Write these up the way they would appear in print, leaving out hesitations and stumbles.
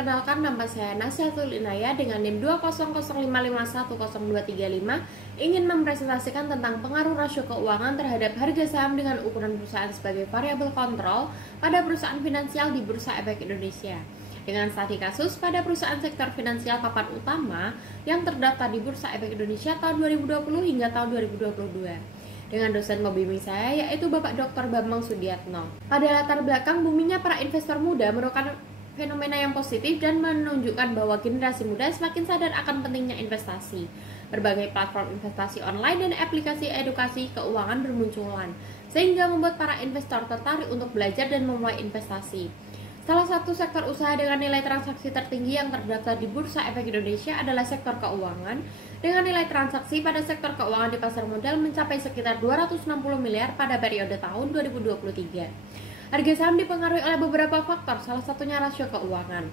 perkenalkan, nama saya Nasyatul Inaya dengan NIM 20055102335 ingin mempresentasikan tentang pengaruh rasio keuangan terhadap harga saham dengan ukuran perusahaan sebagai variabel kontrol pada perusahaan finansial di Bursa Efek Indonesia. Dengan studi kasus pada perusahaan sektor finansial papan utama yang terdaftar di Bursa Efek Indonesia tahun 2020 hingga tahun 2022. Dengan dosen pembimbing saya yaitu Bapak Dr. Bambang Sudiatno. Pada latar belakang buminya para investor muda merupakan fenomena yang positif dan menunjukkan bahwa generasi muda semakin sadar akan pentingnya investasi. Berbagai platform investasi online dan aplikasi edukasi keuangan bermunculan, sehingga membuat para investor tertarik untuk belajar dan memulai investasi. Salah satu sektor usaha dengan nilai transaksi tertinggi yang terdaftar di Bursa Efek Indonesia adalah sektor keuangan, dengan nilai transaksi pada sektor keuangan di pasar modal mencapai sekitar 260 miliar pada periode tahun 2023. Harga saham dipengaruhi oleh beberapa faktor, salah satunya rasio keuangan.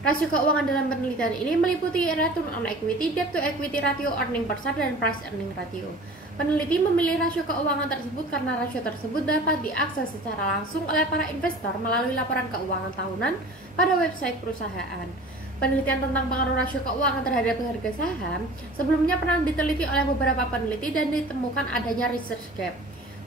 Rasio keuangan dalam penelitian ini meliputi return on equity, debt to equity ratio, earning per share, dan price earning ratio. Peneliti memilih rasio keuangan tersebut karena rasio tersebut dapat diakses secara langsung oleh para investor melalui laporan keuangan tahunan pada website perusahaan. Penelitian tentang pengaruh rasio keuangan terhadap harga saham sebelumnya pernah diteliti oleh beberapa peneliti dan ditemukan adanya research gap.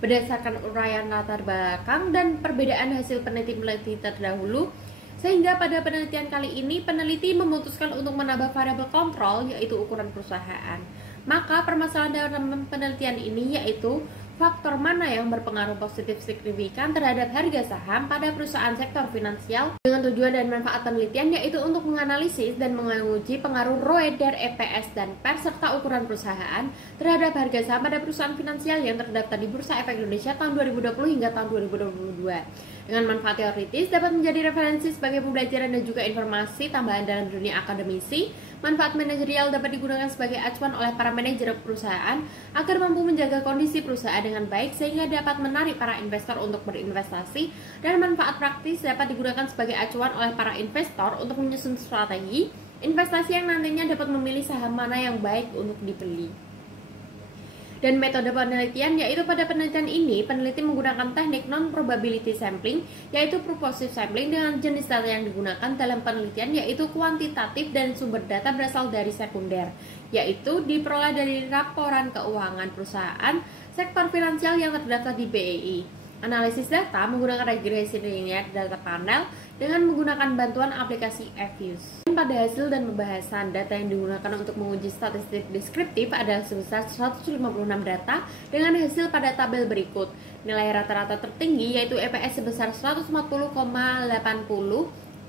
Berdasarkan uraian latar belakang dan perbedaan hasil peneliti terdahulu, sehingga pada penelitian kali ini peneliti memutuskan untuk menambah variabel kontrol yaitu ukuran perusahaan. Maka permasalahan dalam penelitian ini yaitu faktor mana yang berpengaruh positif signifikan terhadap harga saham pada perusahaan sektor finansial, dengan tujuan dan manfaat penelitian yaitu untuk menganalisis dan menguji pengaruh ROE, DER, EPS, dan PER serta ukuran perusahaan terhadap harga saham pada perusahaan finansial yang terdaftar di Bursa Efek Indonesia tahun 2020 hingga tahun 2022. Dengan manfaat teoritis dapat menjadi referensi sebagai pembelajaran dan juga informasi tambahan dalam dunia akademisi. Manfaat manajerial dapat digunakan sebagai acuan oleh para manajer perusahaan agar mampu menjaga kondisi perusahaan dengan baik sehingga dapat menarik para investor untuk berinvestasi, dan manfaat praktis dapat digunakan sebagai acuan oleh para investor untuk menyusun strategi investasi yang nantinya dapat memilih saham mana yang baik untuk dibeli. Dan metode penelitian yaitu pada penelitian ini peneliti menggunakan teknik non-probability sampling yaitu purposive sampling dengan jenis data yang digunakan dalam penelitian yaitu kuantitatif dan sumber data berasal dari sekunder, yaitu diperoleh dari laporan keuangan perusahaan sektor finansial yang terdaftar di BEI. Analisis data menggunakan regresi linear data panel dengan menggunakan bantuan aplikasi Fuse. Pada hasil dan pembahasan data yang digunakan untuk menguji statistik deskriptif adalah sebesar 156 data dengan hasil pada tabel berikut. Nilai rata-rata tertinggi yaitu EPS sebesar 140,80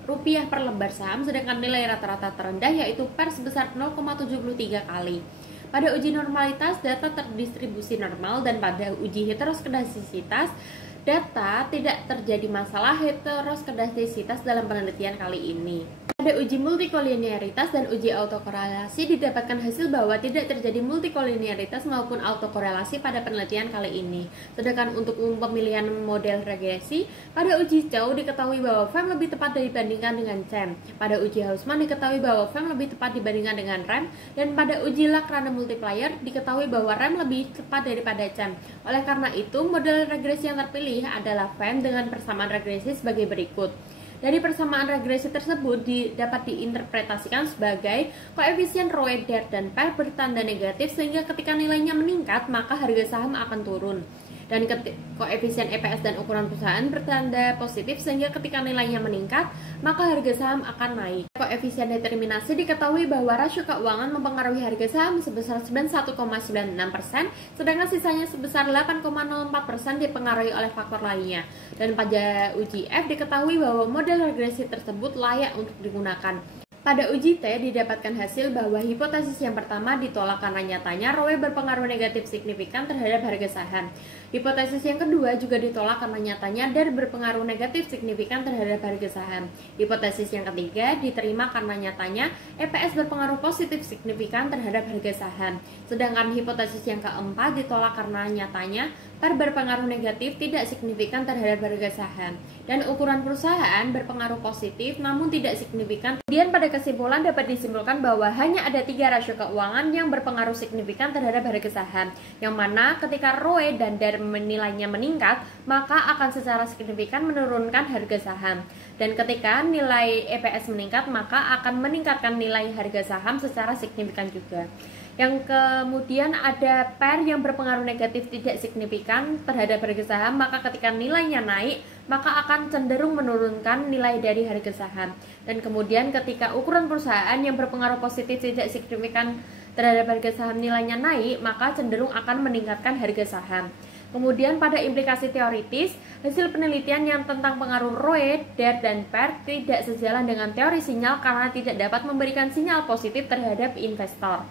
rupiah per lembar saham, sedangkan nilai rata-rata terendah yaitu PER sebesar 0,73 kali. Pada uji normalitas, data terdistribusi normal, dan pada uji heteroskedastisitas, data tidak terjadi masalah heteroskedastisitas dalam penelitian kali ini. Pada uji multikolinearitas dan uji autokorelasi didapatkan hasil bahwa tidak terjadi multikolinearitas maupun autokorelasi pada penelitian kali ini. Sedangkan untuk pemilihan model regresi, pada uji Chow diketahui bahwa FEM lebih tepat dibandingkan dengan CHEM. Pada uji Hausman diketahui bahwa FEM lebih tepat dibandingkan dengan REM, dan pada uji Lack Random Multiplier diketahui bahwa REM lebih tepat daripada CHEM. Oleh karena itu, model regresi yang terpilih adalah FEM dengan persamaan regresi sebagai berikut. Dari persamaan regresi tersebut dapat diinterpretasikan sebagai koefisien ROE, DER, dan PER bertanda negatif sehingga ketika nilainya meningkat maka harga saham akan turun. Dan koefisien EPS dan ukuran perusahaan bertanda positif sehingga ketika nilainya meningkat maka harga saham akan naik. Koefisien determinasi diketahui bahwa rasio keuangan mempengaruhi harga saham sebesar 91,96%, sedangkan sisanya sebesar 8,04% dipengaruhi oleh faktor lainnya. Dan pada uji F diketahui bahwa model regresi tersebut layak untuk digunakan. Pada uji T didapatkan hasil bahwa hipotesis yang pertama ditolak karena nyatanya ROE berpengaruh negatif signifikan terhadap harga saham. Hipotesis yang kedua juga ditolak karena nyatanya DER berpengaruh negatif signifikan terhadap harga saham. Hipotesis yang ketiga diterima karena nyatanya EPS berpengaruh positif signifikan terhadap harga saham. Sedangkan hipotesis yang keempat ditolak karena nyatanya PER berpengaruh negatif tidak signifikan terhadap harga saham. Dan ukuran perusahaan berpengaruh positif namun tidak signifikan. Kemudian pada kesimpulan dapat disimpulkan bahwa hanya ada 3 rasio keuangan yang berpengaruh signifikan terhadap harga saham, yang mana ketika ROE dan DER nilainya meningkat, maka akan secara signifikan menurunkan harga saham. Dan ketika nilai EPS meningkat, maka akan meningkatkan nilai harga saham secara signifikan juga. Yang kemudian ada PER yang berpengaruh negatif tidak signifikan terhadap harga saham, maka ketika nilainya naik, maka akan cenderung menurunkan nilai dari harga saham. Dan kemudian ketika ukuran perusahaan yang berpengaruh positif tidak signifikan terhadap harga saham nilainya naik, maka cenderung akan meningkatkan harga saham. Kemudian pada implikasi teoritis, hasil penelitian yang tentang pengaruh ROE, DER, dan PER tidak sejalan dengan teori sinyal karena tidak dapat memberikan sinyal positif terhadap investor.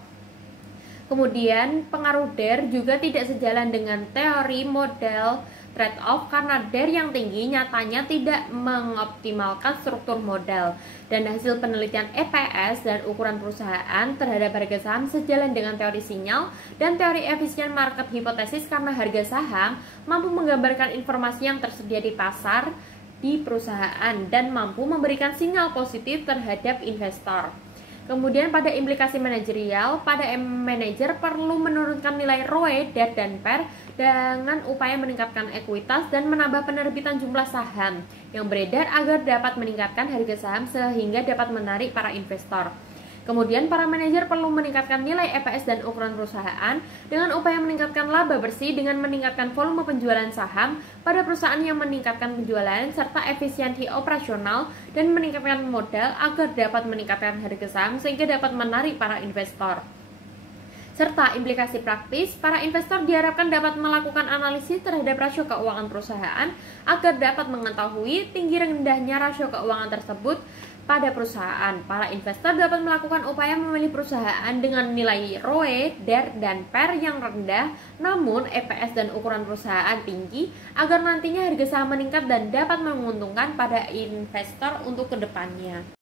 Kemudian pengaruh DER juga tidak sejalan dengan teori model trade-off karena DER yang tinggi nyatanya tidak mengoptimalkan struktur modal. Dan hasil penelitian EPS dan ukuran perusahaan terhadap harga saham sejalan dengan teori sinyal dan teori efisien market hipotesis karena harga saham mampu menggambarkan informasi yang tersedia di pasar di perusahaan dan mampu memberikan sinyal positif terhadap investor. Kemudian pada implikasi manajerial, pada manajer perlu menurunkan nilai ROE, DER, dan PER dengan upaya meningkatkan ekuitas dan menambah penerbitan jumlah saham yang beredar agar dapat meningkatkan harga saham sehingga dapat menarik para investor. Kemudian para manajer perlu meningkatkan nilai EPS dan ukuran perusahaan dengan upaya meningkatkan laba bersih dengan meningkatkan volume penjualan saham pada perusahaan yang meningkatkan penjualan serta efisiensi operasional dan meningkatkan modal agar dapat meningkatkan harga saham sehingga dapat menarik para investor. Serta implikasi praktis, para investor diharapkan dapat melakukan analisis terhadap rasio keuangan perusahaan agar dapat mengetahui tinggi rendahnya rasio keuangan tersebut pada perusahaan. Para investor dapat melakukan upaya memilih perusahaan dengan nilai ROE, DER, dan PER yang rendah, namun EPS dan ukuran perusahaan tinggi agar nantinya harga saham meningkat dan dapat menguntungkan pada investor untuk kedepannya.